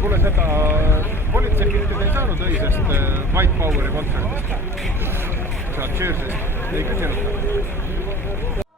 Kuule, seda politseikiltid ei saanud õisest White Poweri kontserdist. Sa oled Jerseyst, ei küsinud.